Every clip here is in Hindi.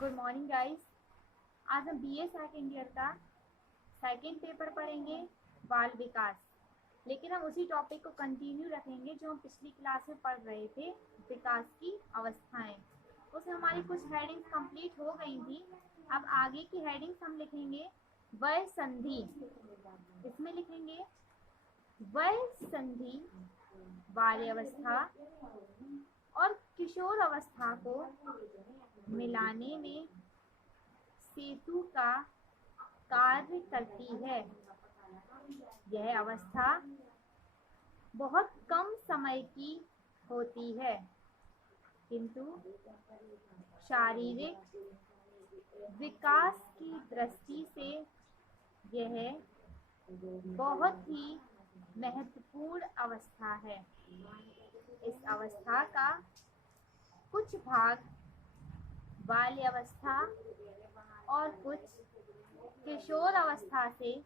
Good morning guys. आज हम बीए सेकेंड ईयर का सेकेंड पेपर पढ़ेंगे, बाल विकास। लेकिन हम उसी टॉपिक को कंटिन्यू रखेंगे जो हम पिछली क्लास में पढ़ रहे थे, विकास की अवस्थाएं। उसमें हमारी कुछ हेडिंग्स कंप्लीट हो गई थी। अब आगे की हेडिंग्स हम लिखेंगे वय संधि। इसमें लिखेंगे वय संधि, बाल्यावस्था और किशोर अवस्था को मिलाने में सेतु का कार्य करती है। यह अवस्था बहुत कम समय की होती है, किंतु शारीरिक विकास की दृष्टि से यह बहुत ही महत्वपूर्ण अवस्था है। इस अवस्था का कुछ भाग बाल्यावस्था और कुछ किशोर अवस्था से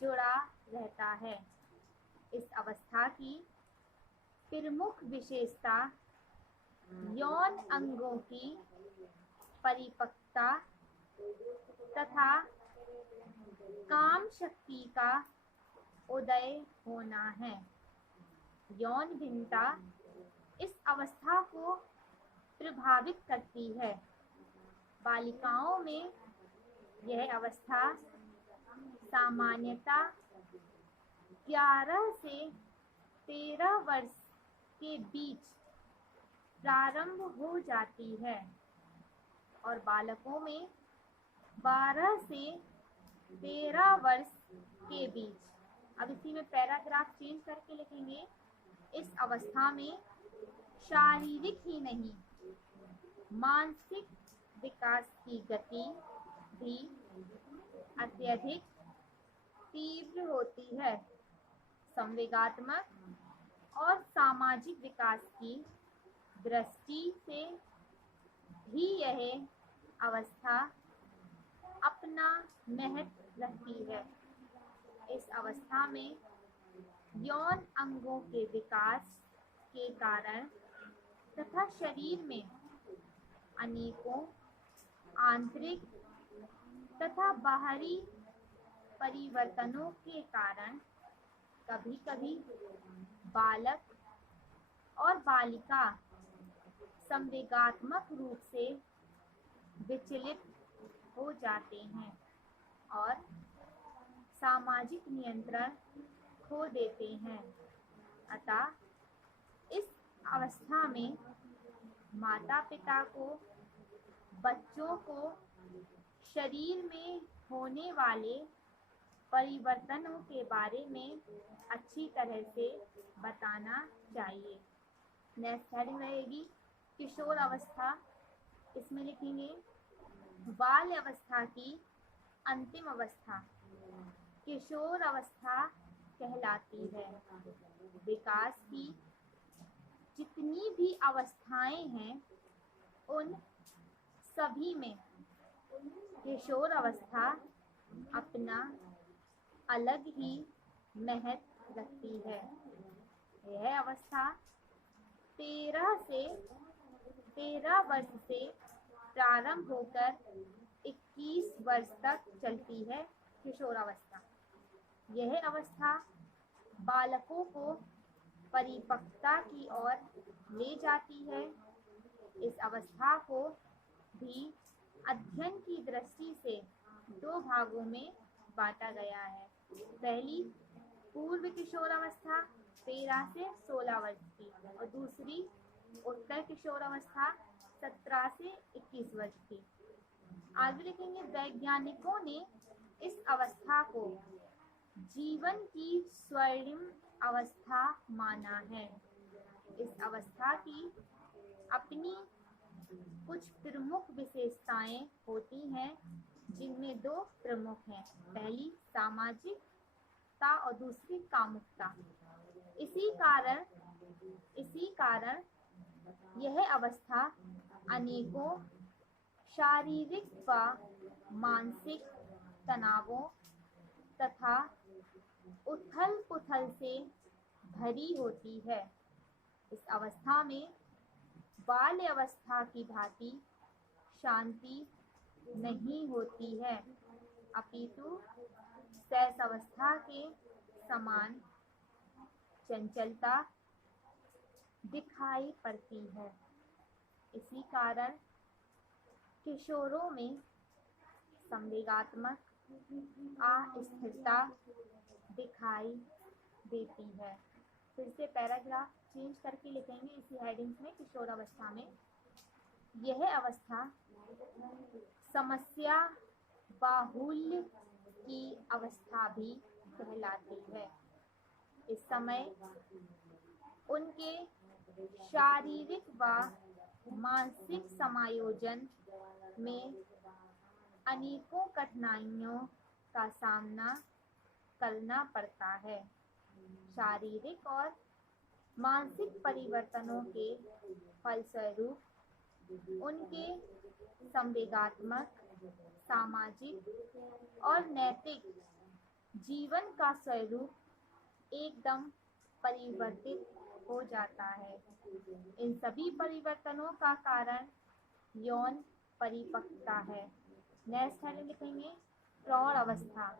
जुड़ा रहता है। इस अवस्था की प्रमुख विशेषता यौन अंगों की परिपक्वता तथा काम शक्ति का उदय होना है। यौन भिन्नता इस अवस्था को प्रभावित करती है। बालिकाओं में यह अवस्था सामान्यतः 11 से 13 वर्ष के बीच प्रारंभ हो जाती है और बालकों में 12 से 13 वर्ष के बीच। अब इसी में पैराग्राफ चेंज करके लिखेंगे, इस अवस्था में शारीरिक ही नहीं, मानसिक विकास की गति भी अत्यधिक तीव्र होती है। संवेगात्मक और सामाजिक विकास की दृष्टि से भी यह अवस्था अपना महत्व रखती है। इस अवस्था में यौन अंगों के विकास के कारण तथा शरीर में अनेकों आंतरिक तथा बाहरी परिवर्तनों के कारण कभी-कभी बालक और बालिका संवेगात्मक रूप से विचलित हो जाते हैं और सामाजिक नियंत्रण खो देते हैं। अतः इस अवस्था में माता-पिता को बच्चों को शरीर में होने वाले परिवर्तनों के बारे में अच्छी तरह से बताना चाहिए। नेक्स्ट हेडिंग रहेगी किशोर अवस्था। इसमें लिखेंगे बाल्य अवस्था की अंतिम अवस्था किशोर अवस्था कहलाती है। विकास की जितनी भी अवस्थाएं हैं उन सभी में किशोर अवस्था अपना अलग ही महत्व रखती है। यह अवस्था 13 वर्ष से प्रारंभ होकर 21 वर्ष तक चलती है। किशोर अवस्था, यह अवस्था बालकों को परिपक्वता की ओर ले जाती है। इस अवस्था को भी अध्ययन की दृष्टि से 2 भागों में बांटा गया है। पहली पूर्व किशोर अवस्था 13 से 16 वर्ष की और दूसरी उत्तर किशोर अवस्था 17 से 21 वर्ष की। आगे लिखेंगे वैज्ञानिकों ने इस अवस्था को जीवन की स्वर्णिम अवस्था माना है। इस अवस्था की अपनी कुछ प्रमुख विशेषताएं होती हैं, जिनमें 2 प्रमुख हैं। पहली सामाजिकता और दूसरी कामुकता। इसी कारण यह अवस्था अनेकों शारीरिक व मानसिक तनावों तथा उथल-पुथल से भरी होती है। इस अवस्था में बाल्य अवस्था की भांति शांति नहीं होती है, अपितु शैशवावस्था के समान चंचलता दिखाई पड़ती है। इसी कारण किशोरों में संवेगात्मक अस्थिरता दिखाई देती है। फिर से पैराग्राफ चेंज करके लिखेंगे इसी हेडिंग्स में। किशोरावस्था में यह अवस्था समस्या बाहुल्य की अवस्था भी कहलाती है। इस समय उनके शारीरिक व मानसिक समायोजन में अनेकों कठिनाइयों का सामना करना पड़ता है। शारीरिक और मानसिक परिवर्तनों के फलस्वरूप उनके संवेगात्मक, सामाजिक और नैतिक जीवन का स्वरूप एकदम परिवर्तित हो जाता है। इन सभी परिवर्तनों का कारण यौन परिपक्वता है। नेक्स्ट हेडिंग लिखेंगे प्रौढ़ अवस्था।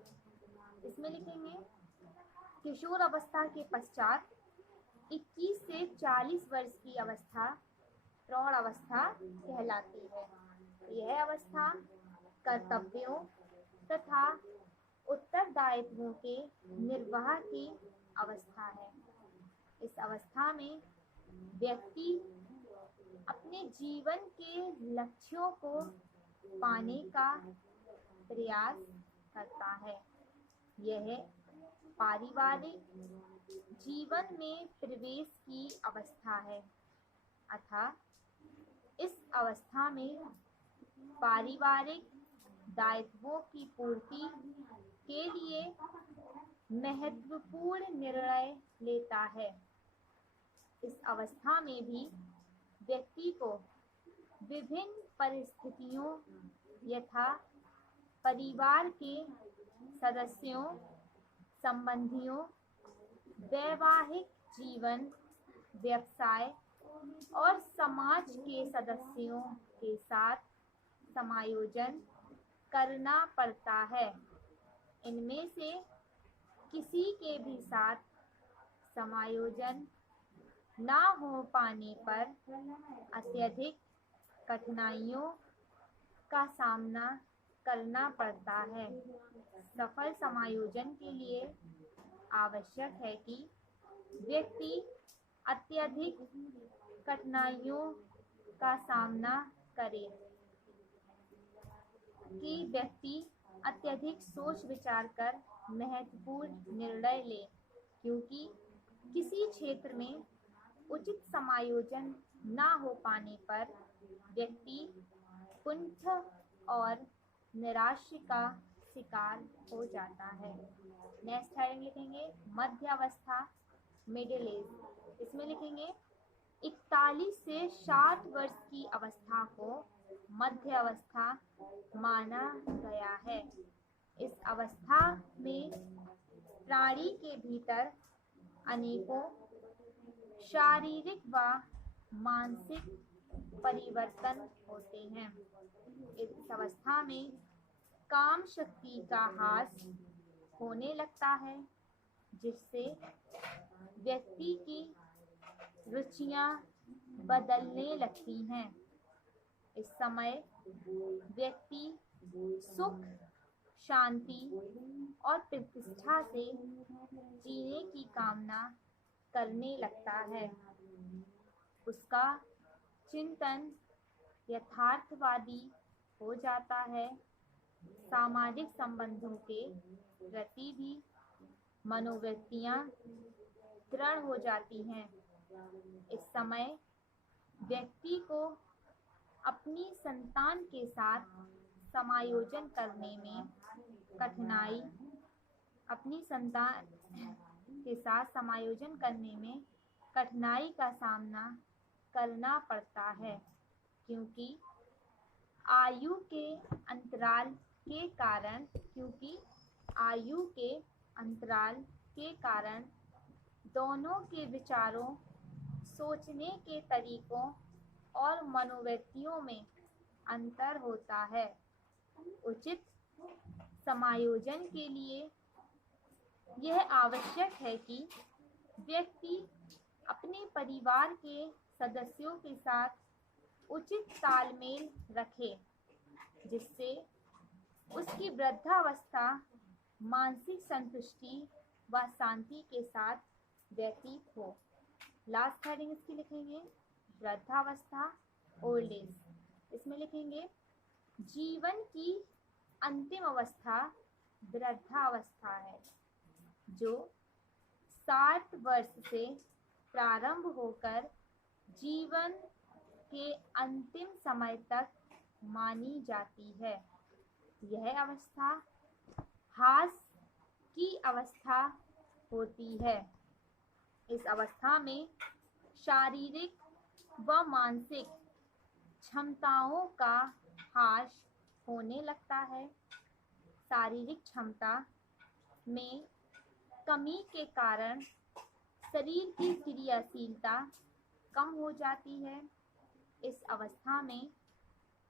इसमें लिखेंगे किशोर अवस्था के पश्चात 21 से 40 वर्ष की अवस्था प्रौढ़ अवस्था कहलाती है। यह अवस्था कर्तव्यों तथा उत्तरदायित्वों के निर्वाह की अवस्था है। इस अवस्था में व्यक्ति अपने जीवन के लक्ष्यों को पाने का प्रयास करता है। यह पारिवारिक जीवन में प्रवेश की अवस्था है, अतः इस अवस्था में पारिवारिक दायित्वों की पूर्ति के लिए महत्वपूर्ण निर्णय लेता है। इस अवस्था में भी व्यक्ति को विभिन्न परिस्थितियों यथा परिवार के सदस्यों, संबंधियों, वैवाहिक जीवन, व्यवसाय और समाज के सदस्यों के साथ समायोजन करना पड़ता है। इनमें से किसी के भी साथ समायोजन ना हो पाने पर अत्यधिक कठिनाइयों का सामना करना पड़ता है। सफल समायोजन के लिए आवश्यक है कि व्यक्ति अत्यधिक कठिनाइयों का सामना करे, कि व्यक्ति अत्यधिक सोच विचार कर महत्वपूर्ण निर्णय ले, क्योंकि किसी क्षेत्र में उचित समायोजन ना हो पाने पर व्यक्ति कुंठ और निराशा का शिकार हो जाता है। नेक्स्ट हेडिंग लिखेंगे मध्य अवस्था, मिडिल एज। इसमें लिखेंगे 41 से 60 वर्ष की अवस्था को मध्य अवस्था माना गया है। इस अवस्था में प्राणी के भीतर अनेकों शारीरिक व मानसिक परिवर्तन होते हैं। इस अवस्था में काम शक्ति का ह्रास होने लगता है, जिससे व्यक्ति की रुचियां बदलने लगती हैं। इस समय व्यक्ति सुख, शांति और प्रतिष्ठा से जीने की कामना करने लगता है। उसका चिंतन यथार्थवादी हो जाता है। सामाजिक संबंधों के प्रति भी मनोवृत्तियां दृढ़ हो जाती हैं। इस समय व्यक्ति को अपनी संतान के साथ समायोजन करने में कठिनाई का सामना करना पड़ता है, क्योंकि आयु के अंतराल के कारण दोनों के विचारों, सोचने के तरीकों और मनोवृत्तियों में अंतर होता है। उचित समायोजन के लिए यह आवश्यक है कि व्यक्ति अपने परिवार के सदस्यों के साथ उचित तालमेल रखे, जिससे उसकी वृद्धावस्था मानसिक संतुष्टि व शांति के साथ व्यतीत हो। लास्ट हेडिंग इसकी लिखेंगे वृद्धावस्था, ओल्ड एज। इसमें लिखेंगे जीवन की अंतिम अवस्था वृद्धावस्था है, जो 60 वर्ष से प्रारंभ होकर जीवन के अंतिम समय तक मानी जाती है। यह अवस्था हास की अवस्था होती है। इस अवस्था में शारीरिक व मानसिक क्षमताओं का ह्रास होने लगता है। शारीरिक क्षमता में कमी के कारण शरीर की क्रियाशीलता कम हो जाती है। इस अवस्था में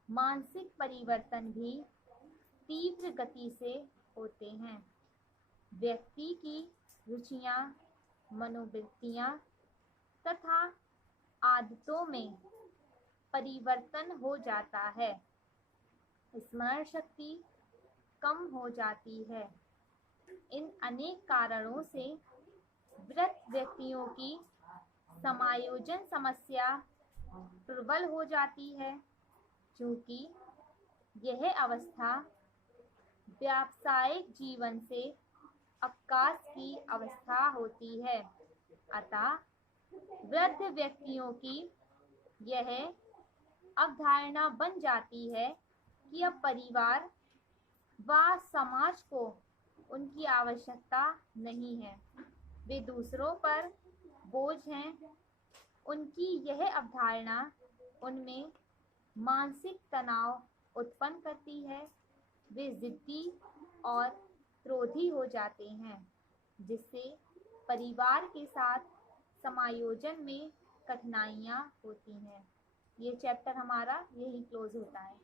मानसिक परिवर्तन भी तीव्र गति से होते हैं। व्यक्ति की रुचियां, मनोवृत्तियां तथा आदतों में परिवर्तन हो जाता है। स्मरण शक्ति कम हो जाती है। इन अनेक कारणों से वृद्ध व्यक्तियों की समायोजन समस्या प्रबल हो जाती है, क्योंकि यह अवस्था व्यावसायिक जीवन से अवकाश की अवस्था होती है। अतः वृद्ध व्यक्तियों की यह अवधारणा बन जाती है कि अब परिवार व समाज को उनकी आवश्यकता नहीं है, वे दूसरों पर बोझ हैं। उनकी यह अवधारणा उनमें मानसिक तनाव उत्पन्न करती है। वे जिद्दी और क्रोधी हो जाते हैं, जिससे परिवार के साथ समायोजन में कठिनाइयाँ होती हैं। ये चैप्टर हमारा यही क्लोज होता है।